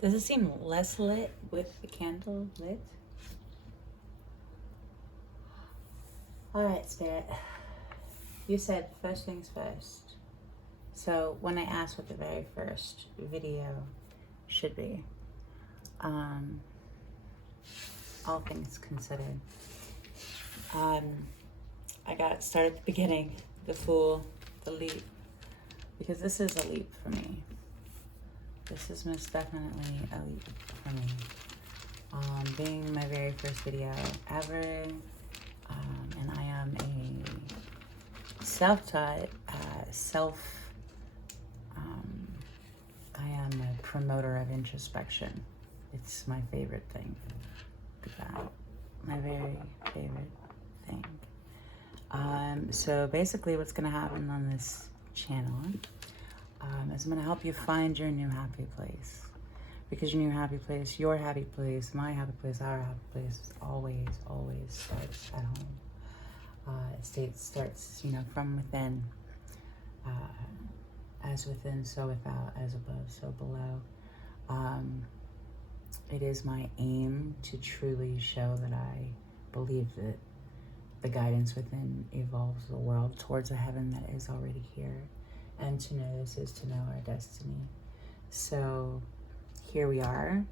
Does it seem less lit with the candle lit? All right, Spirit. You said first things first. So when I asked what the very first video should be, all things considered, I got started at the beginning, the Fool, the leap, because this is a leap for me. This is most definitely a leap for me. Being my very first video ever, and I am a self-taught, I am a promoter of introspection. It's my favorite thing about my very favorite thing. So basically what's gonna happen on this channel is I'm gonna help you find your new happy place. Because your new happy place, your happy place, my happy place, our happy place always starts at home. It starts, from within. As within, so without, as above, so below. It is my aim to truly show that I believe that the guidance within evolves the world towards a heaven that is already here. And to know this is to know our destiny. So here we are.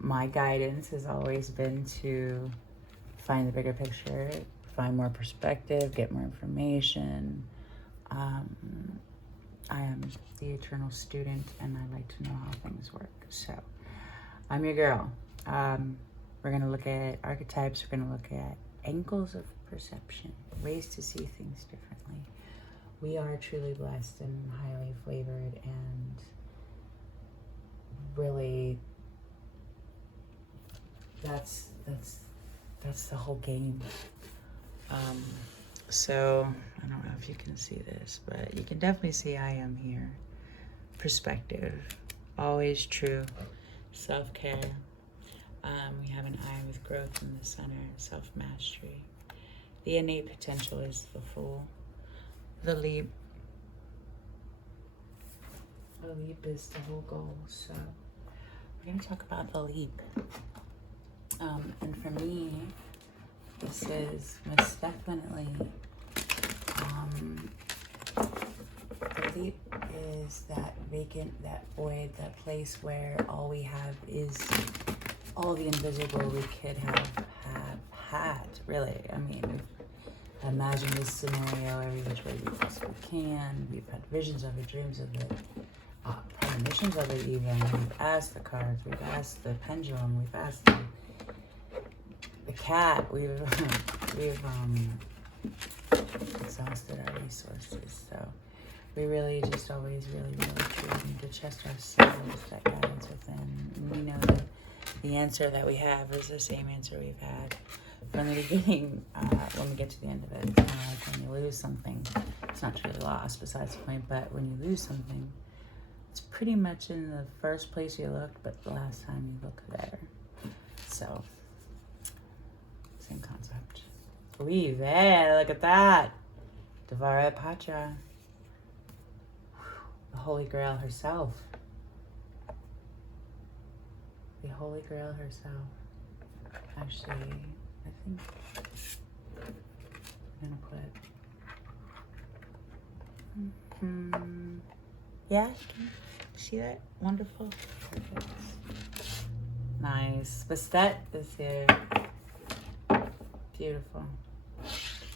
My guidance has always been to find the bigger picture, find more perspective, get more information. I am the eternal student and I like to know how things work. So I'm your girl. We're gonna look at archetypes, we're gonna look at angles of perception, ways to see things differently. We are truly blessed and highly flavored, and really that's the whole game. So I don't know if you can see this, but you can definitely see I am here. Perspective, always true. Self-care. We have an eye with growth in the center. Self-mastery. The innate potential is the Fool. The leap. The leap is the whole goal. So we're gonna talk about the leap. And for me, this is most definitely, the leap is that vacant, that void, that place where all we have is all the invisible we could have had, really. I mean, imagine this scenario every which way we possibly can. We've had visions of it, dreams of it, premonitions of it even. We've asked the cards, we've asked the pendulum, we've asked the cat, we've exhausted our resources. So we really just always really truly need to trust ourselves, that guidance within. And we know that the answer that we have is the same answer we've had from the beginning. When we get to the end of it, it's kind of like when you lose something, it's not truly lost besides the point, but when you lose something, it's pretty much in the first place you looked, but the last time you look there. So same concept. Oui, there, look at that. Devara Patra. The Holy Grail herself. The Holy Grail herself. Actually, I think I'm gonna put, yeah, can you see that? Wonderful. Perfect. Nice. Bastet is here. Beautiful.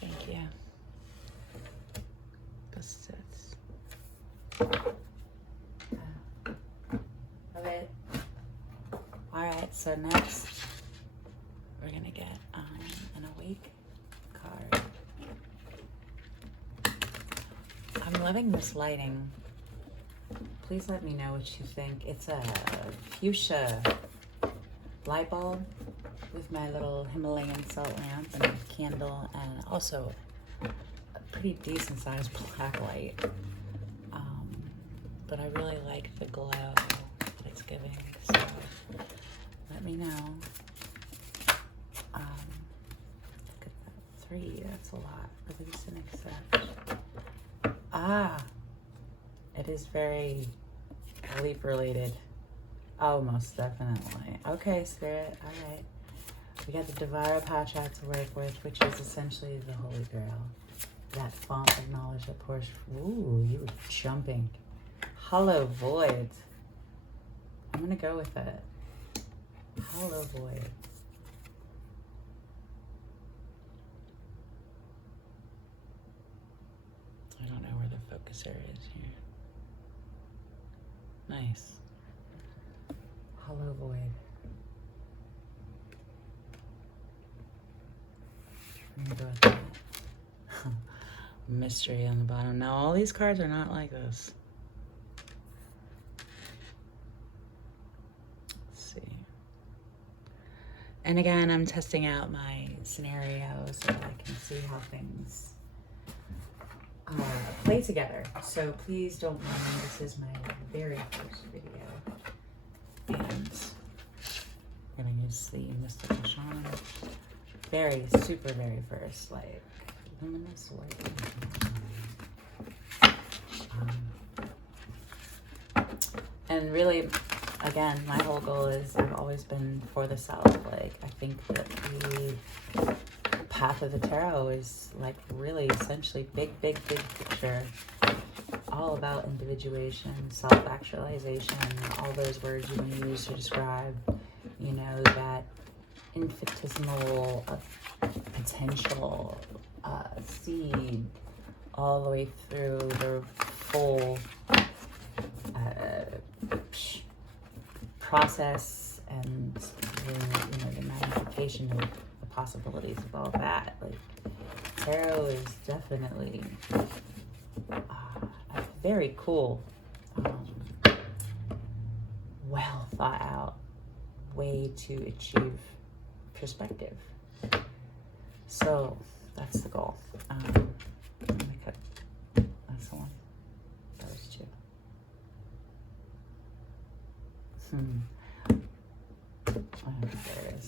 Thank you. Bastet. Okay. All right, so next we're gonna get an awake card. I'm loving this lighting. Please let me know what you think. It's a fuchsia light bulb with my little Himalayan salt lamp and a candle, and also a pretty decent sized black light. But I really like the glow that it's giving, so let me know. Look at that, 3, that's a lot. Release and accept. It is very leap related. Oh, most definitely. Okay, Spirit. All right. We got the Devara Pachat to work with, which is essentially the Holy Grail. That font of knowledge that pours. Ooh, you were jumping. Hollow Void. I'm going to go with it. Hollow Void. I don't know where the focus area is here. Nice. Hollow Void. I'm gonna go with that. Mystery on the bottom. Now all these cards are not like this. Let's see. And again, I'm testing out my scenario so that I can see how things play together. So please don't mind, this is my very first video. And I'm gonna use the Mystical Shaman. Very first, like, luminous white. And really, again, my whole goal is, I've always been for the self. Like, I think that the path of the tarot is like really essentially big picture, all about individuation, self-actualization, all those words you can use to describe, you know, that infinitesimal potential seed all the way through the full process and the magnification of the possibilities of all that. Like, tarot is definitely a very cool, well thought out way to achieve perspective. So that's the goal. I'm gonna cut. That's the one. Those two. Oh, there it is.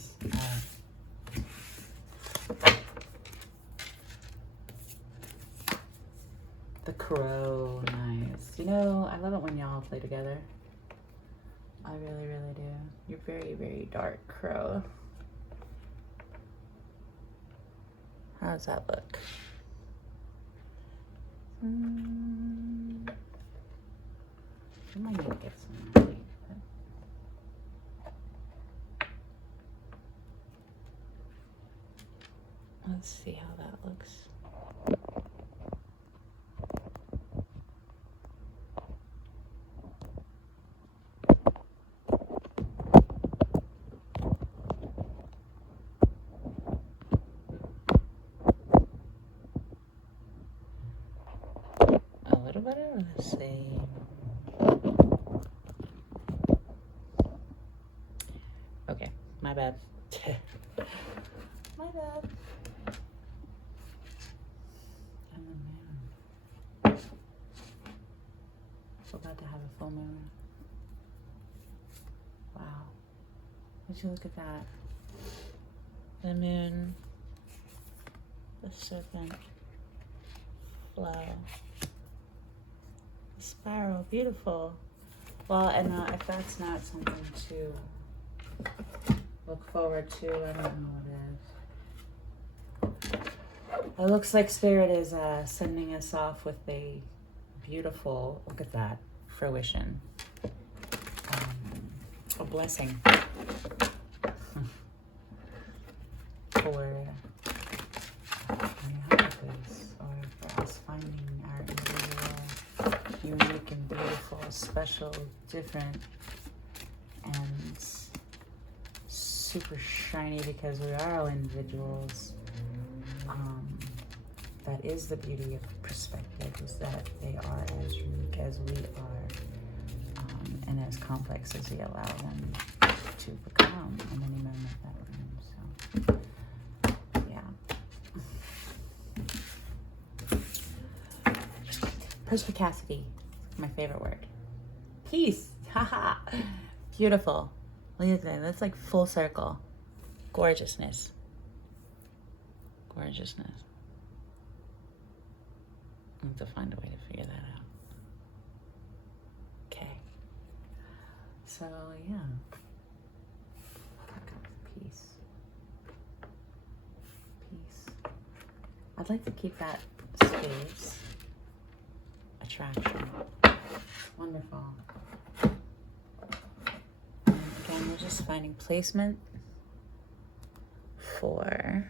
The crow, nice. You know, I love it when y'all play together. I really do. You're very dark, crow. How does that look? I might need to get some light. Let's see how that looks. A little better, let's see. Okay, my bad. My bad. And the moon. We're about to have a full moon. Wow. Would you look at that? The moon, the serpent, flower, the spiral, beautiful. Well, and if that's not something to look forward to, I don't know what is. It looks like Spirit is sending us off with a beautiful, look at that, fruition. A blessing for or for us finding our individual, unique and beautiful, special, different, and super shiny, because we are all individuals. That is the beauty of perspective, is that they are as unique as we are, and as complex as we allow them to become in any moment that we're in. So, yeah. Perspicacity, my favorite word. Peace, haha, beautiful. Look at that, that's like full circle. Gorgeousness. Gorgeousness. I have to find a way to figure that out. Okay. So yeah, peace. I'd like to keep that space. Attraction. Wonderful. And again, we're just finding placement for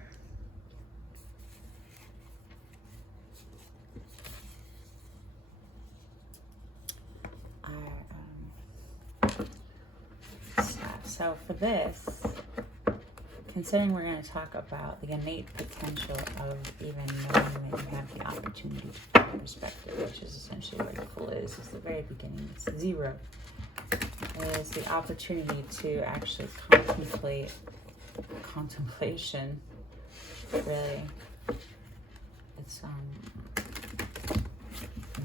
our stuff. So for this, considering we're going to talk about the innate potential of even knowing that you have the opportunity to find perspective, which is essentially what the Fool is. It's the very beginning. It's 0. It is the opportunity to actually contemplate contemplation. Really, it's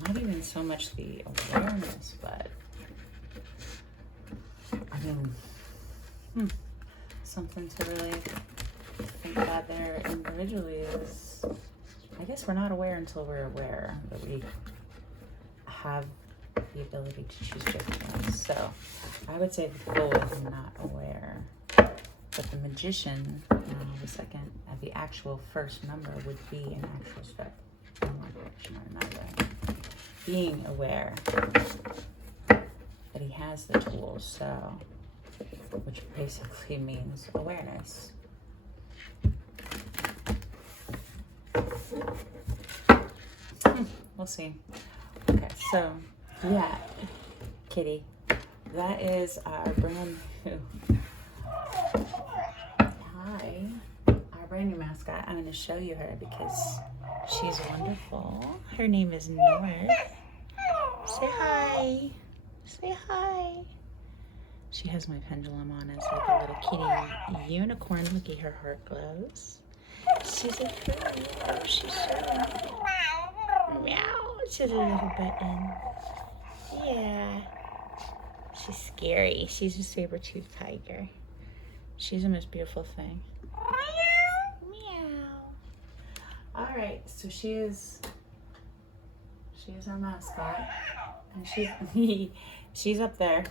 not even so much the awareness, but I mean, something to really think about there individually is, I guess we're not aware until we're aware that we have the ability to choose differently. So I would say the Fool is not aware, but the Magician, the second, the actual first number would be an actual step in one direction or another. Being aware that he has the tools, so, which basically means awareness. We'll see. Okay, so yeah, Kitty, that is our brand new, our brand new mascot. I'm going to show you her because she's wonderful. Her name is North. Say hi. Say hi. She has my pendulum on as like a little kitty unicorn. Look at her heart glows. She's a furry. Oh, she's so meow. She's a little button. Yeah. She's scary. She's a saber-toothed tiger. She's the most beautiful thing. Meow. All right, so she is our mascot, and she's up there.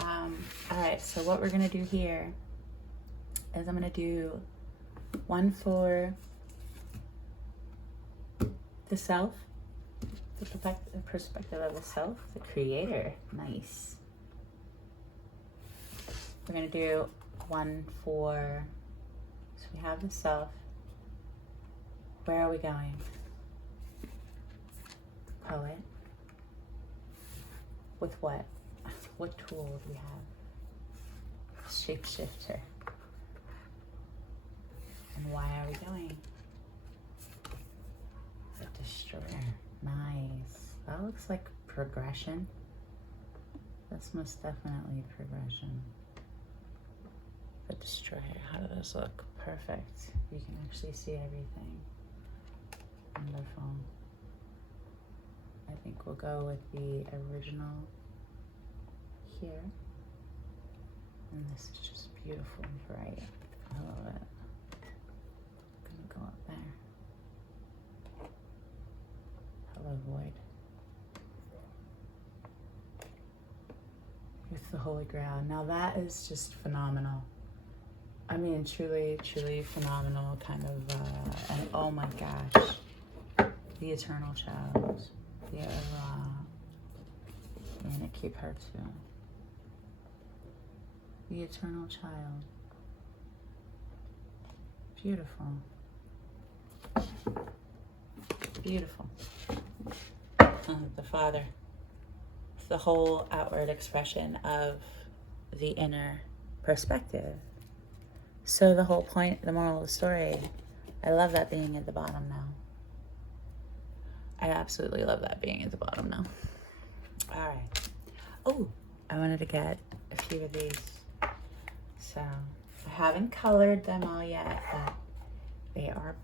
All right, so what we're gonna do here is I'm gonna do one for the self, the perspective of the self, the creator. Nice. We're gonna do one for, so we have the self. Where are we going? Poet. With what? What tool do we have? Shapeshifter. And why are we going? The Destroyer. Nice. That looks like progression. That's most definitely progression. The Destroyer. How does this look? Perfect. You can actually see everything. Wonderful. I think we'll go with the original here. And this is just beautiful and bright. I love it. I'm gonna go up there. Hello, Void. With the Holy Grail. Now that is just phenomenal. I mean, truly, truly phenomenal kind of, and oh my gosh. The Eternal Child. The I'm gonna keep her too. The Eternal Child. Beautiful. Beautiful. The Father. The whole outward expression of the inner perspective. So the whole point, the moral of the story, I love that being at the bottom now. I absolutely love that being at the bottom now. All right. Oh, I wanted to get a few of these. So I haven't colored them all yet, but they are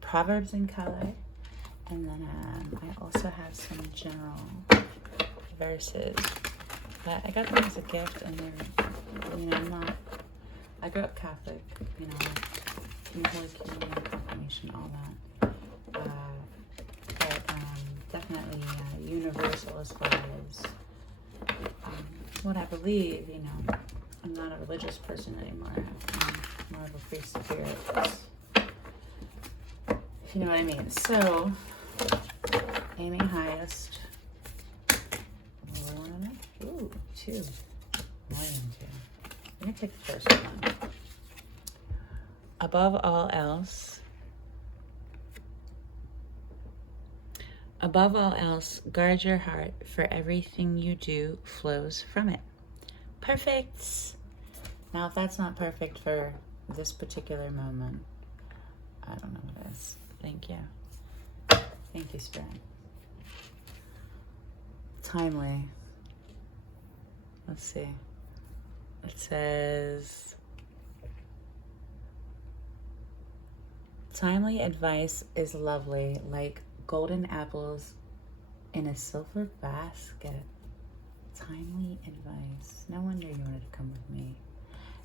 Proverbs in color. And then I also have some general verses. But I got them as a gift, and they're, you know, I grew up Catholic, you know, in the Holy Communion, confirmation, all that. But definitely universal as far as what I believe, you know, I'm not a religious person anymore. I'm more of a free spirit, if you know what I mean. So, aiming highest. Ooh, 2. More than 2. I'm going to take the first one. Above all else, guard your heart, for everything you do flows from it. Perfect. Now, if that's not perfect for this particular moment, I don't know what it is. Thank you. Thank you, Spirit. Timely. Let's see. It says, timely advice is lovely, like golden apples in a silver basket. Timely advice. No wonder you wanted to come with me.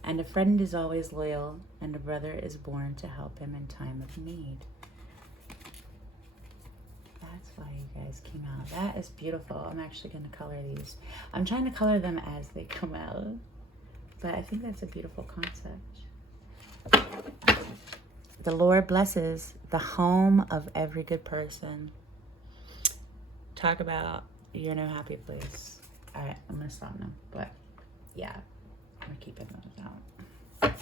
And a friend is always loyal, and a brother is born to help him in time of need. That's why you guys came out. That is beautiful. I'm actually going to color these. I'm trying to color them as they come out, but I think that's a beautiful concept. The Lord blesses the home of every good person. Talk about you're no happy place. All right, I'm going to stop now, but yeah, I'm going to keep it out.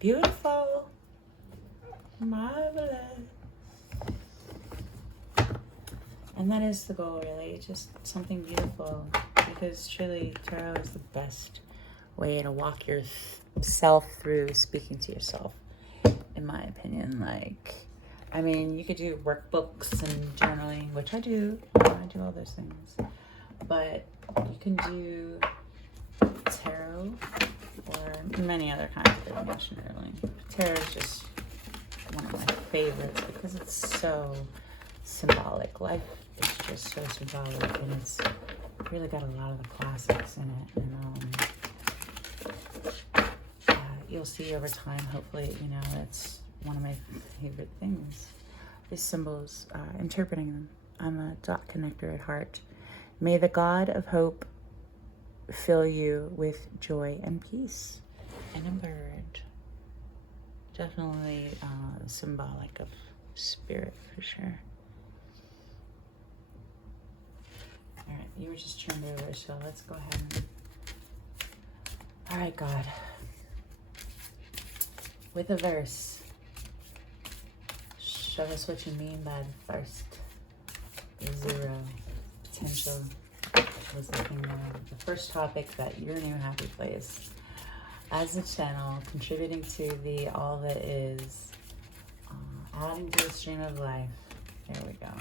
Beautiful. Marvelous. And that is the goal, really. Just something beautiful. Because truly, tarot is the best way to walk yourself through speaking to yourself, in my opinion. Like, I mean, you could do workbooks and journaling, which I do. I do all those things. But you can do tarot or many other kinds of divination, really. Tarot is just one of my favorites because it's so symbolic. Life is just so symbolic, and it's really got a lot of the classics in it. And you'll see over time, hopefully, you know, it's one of my favorite things. These symbols, interpreting them. I'm a dot connector at heart. May the God of hope fill you with joy and peace. And a bird. Definitely symbolic of spirit, for sure. All right, you were just turned over, so let's go ahead and... All right, God. With a verse, show us what you mean by the first 0 potential. Was the thing, the first topic, that your new happy place. As a channel, contributing to the all that is, adding to the stream of life. There we go.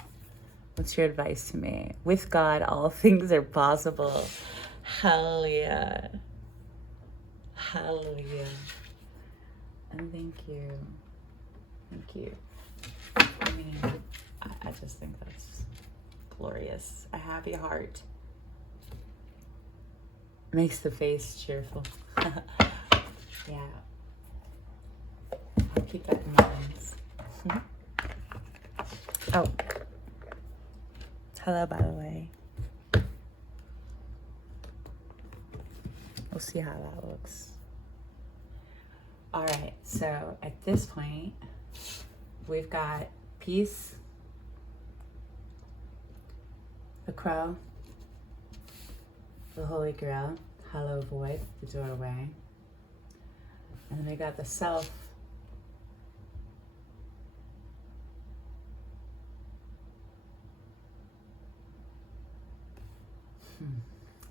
What's your advice to me? With God, all things are possible. Hallelujah. Hallelujah. And thank you. Thank you. I mean, I just think that's glorious. A happy heart makes the face cheerful. Yeah. I'll keep that in mind. Oh. Hello, by the way. We'll see how that looks. All right, so at this point, we've got peace, the crow, the Holy Grail, hollow void, the doorway, and then we got the self,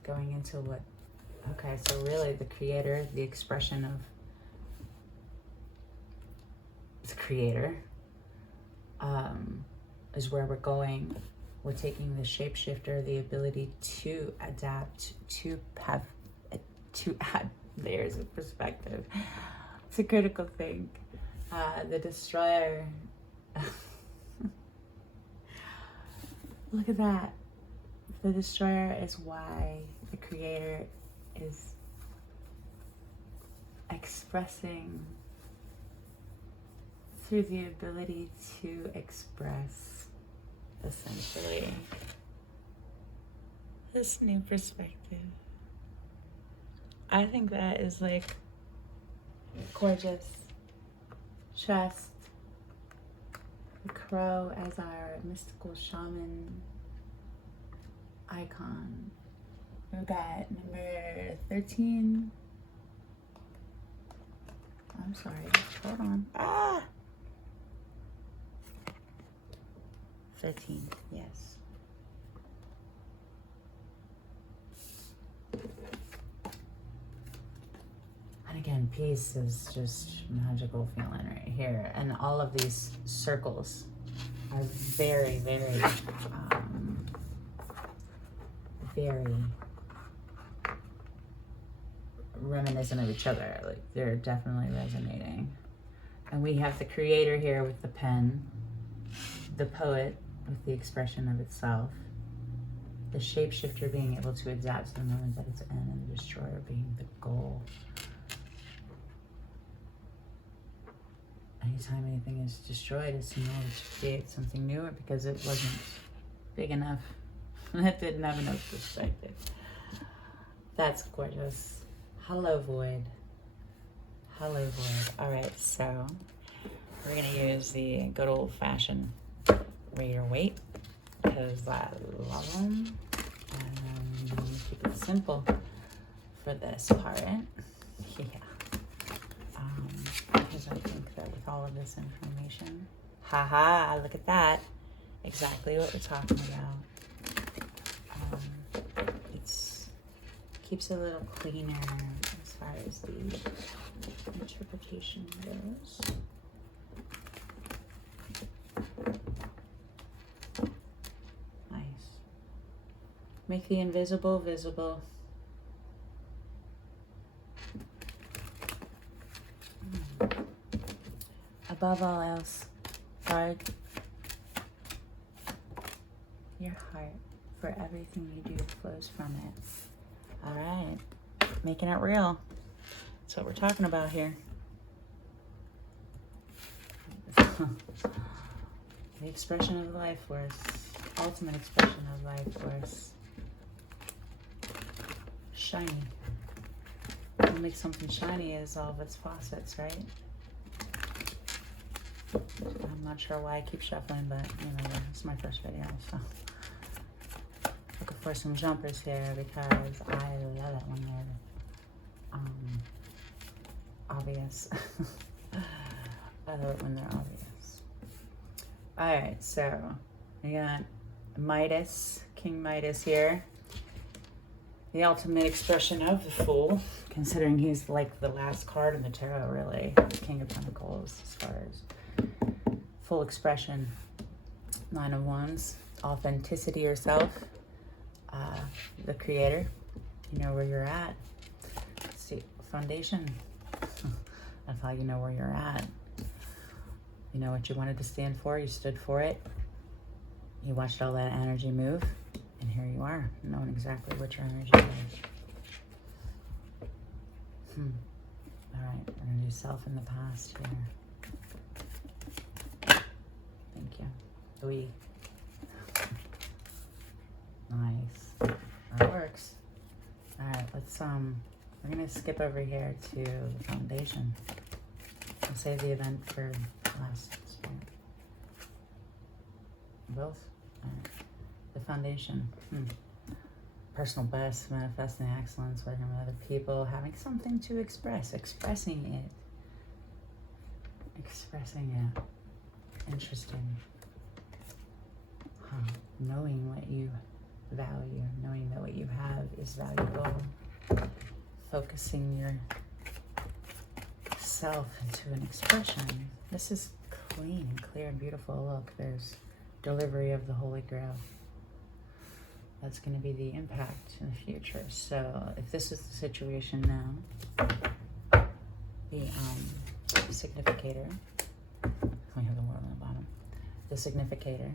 going into what, okay, so really the creator, the expression of the creator, is where we're going. We're taking the shapeshifter, the ability to adapt, to have, to add layers of perspective. It's a critical thing. The destroyer. Look at that. The destroyer is why the creator is expressing through the ability to express, essentially, this new perspective. I think that is like gorgeous. Trust. The crow as our mystical shaman icon. We've got number 13. I'm sorry, hold on. 13, yes. And again, peace is just magical feeling right here. And all of these circles are very, very, very reminiscent of each other. Like they're definitely resonating. And we have the creator here with the pen, the poet with the expression of itself, the shapeshifter being able to adapt to the moment that it's in, and the destroyer being the goal. Anytime anything is destroyed, it's in order to create something new, because it wasn't big enough. It didn't have enough perspective. That's gorgeous. Hello, Void. Hello, Void. All right, so we're gonna use the good old-fashioned Rider-Waite because I love them. And I'm gonna keep it simple for this part. Yeah. Because I think that with all of this information, haha, look at that. Exactly what we're talking about. It's keeps it a little cleaner as far as the interpretation goes. Nice. Make the invisible visible. Above all else, guard your heart, for everything you do flows from it. All right, making it real. That's what we're talking about here. The expression of life force, ultimate expression of life force. Shiny. What makes something shiny is all of its facets, right? I'm not sure why I keep shuffling, but you know, it's my first video, so looking for some jumpers here because I love it when they're obvious. I love it when they're obvious. All right, so we got Midas, King Midas here. The ultimate expression of the Fool, considering he's like the last card in the tarot, really. King of Pentacles, as far as full expression. Nine of Wands, authenticity yourself, the creator. You know where you're at. Let's see, foundation. That's how you know where you're at. You know what you wanted to stand for, you stood for it. You watched all that energy move, and here you are, knowing exactly what your energy is. All right, we're gonna do self in the past here. Thank you. We. Nice. That works. All right, let's we're gonna skip over here to the foundation. I'll save the event for last spring. Both? All right. The foundation. Personal best, manifesting excellence, working with other people, having something to express, expressing it. Interesting. Knowing what you value, knowing that what you have is valuable, focusing your self into an expression. This is clean and clear and beautiful. Look, there's delivery of the Holy Grail. That's going to be the impact in the future. So if this is the situation now, the significator, we have the world on the bottom, the significator,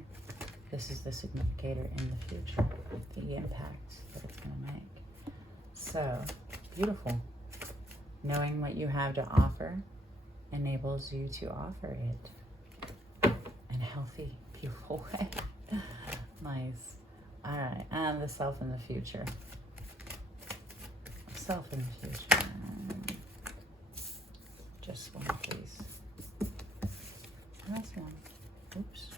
this is the significator in the future, the impact that it's going to make. So beautiful. Knowing what you have to offer enables you to offer it in a healthy, beautiful way. Nice. All right, and the self in the future. myself in the future. Just one, please. Last one. Oops.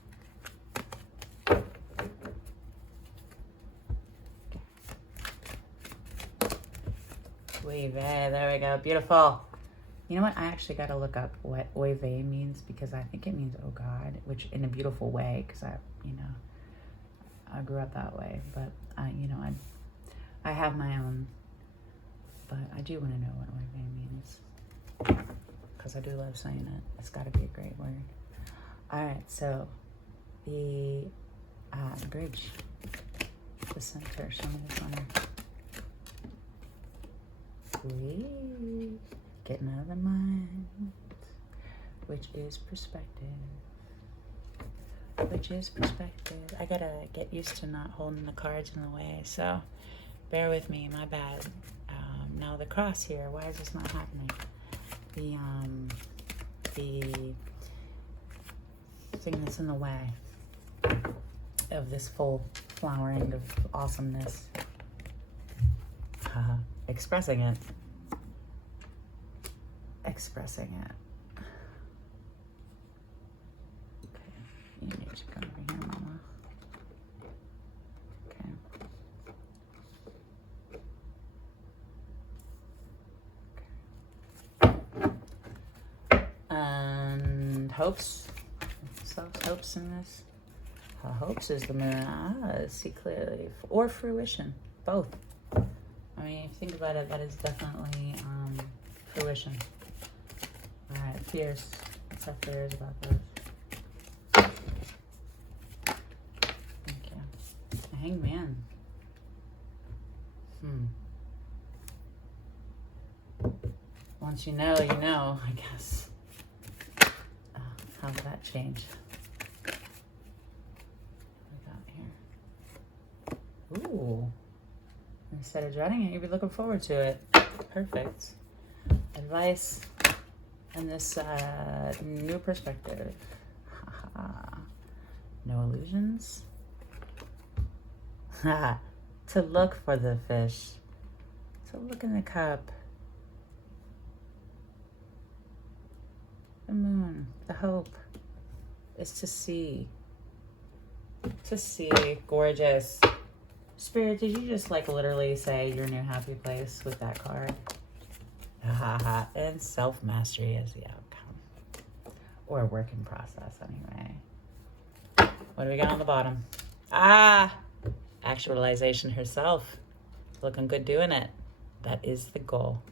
Oy vey, there we go. Beautiful. You know what? I actually got to look up what oy vey means, because I think it means oh God, which in a beautiful way, because I grew up that way. But I have my own. But I do want to know what oy vey means, because I do love saying it. It's got to be a great word. All right, so the bridge, the center. Show me the center. Sweet. Getting out of the mind, which is perspective. Which is perspective. I gotta get used to not holding the cards in the way, so bear with me. My bad. Now the cross here. Why is this not happening? The thing that's in the way of this full flowering of awesomeness. Expressing it. Okay, you need to come over here, Mama. Okay. And hopes. Hopes in this. Hopes is the moon. See clearly. Or fruition. Both. I mean, if you think about it, that is definitely fruition. All right, fears. What's our fears about those? Thank you. The Hangman. Once you know, I guess. How did that change? What we got here? Ooh. Instead of dreading it, you'd be looking forward to it. Perfect. Advice and this new perspective. No illusions. To look for the fish. To look in the cup. The moon. The hope is to see. To see. Gorgeous. Spirit, did you just literally say your new happy place with that card? And self-mastery is the outcome. Or a work in process, anyway. What do we got on the bottom? Actualization herself. Looking good doing it. That is the goal.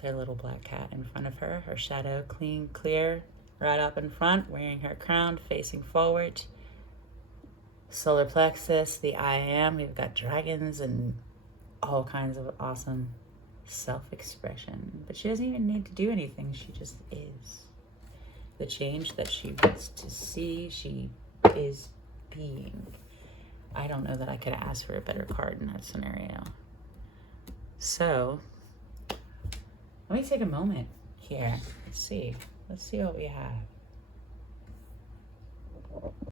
There's a little black cat in front of her. Her shadow clean, clear, right up in front, wearing her crown, facing forward. Solar plexus, the I am. We've got dragons and all kinds of awesome self-expression. But she doesn't even need to do anything. She just is. The change that she wants to see, she is being. I don't know that I could ask for a better card in that scenario. So, let me take a moment here. Let's see what we have.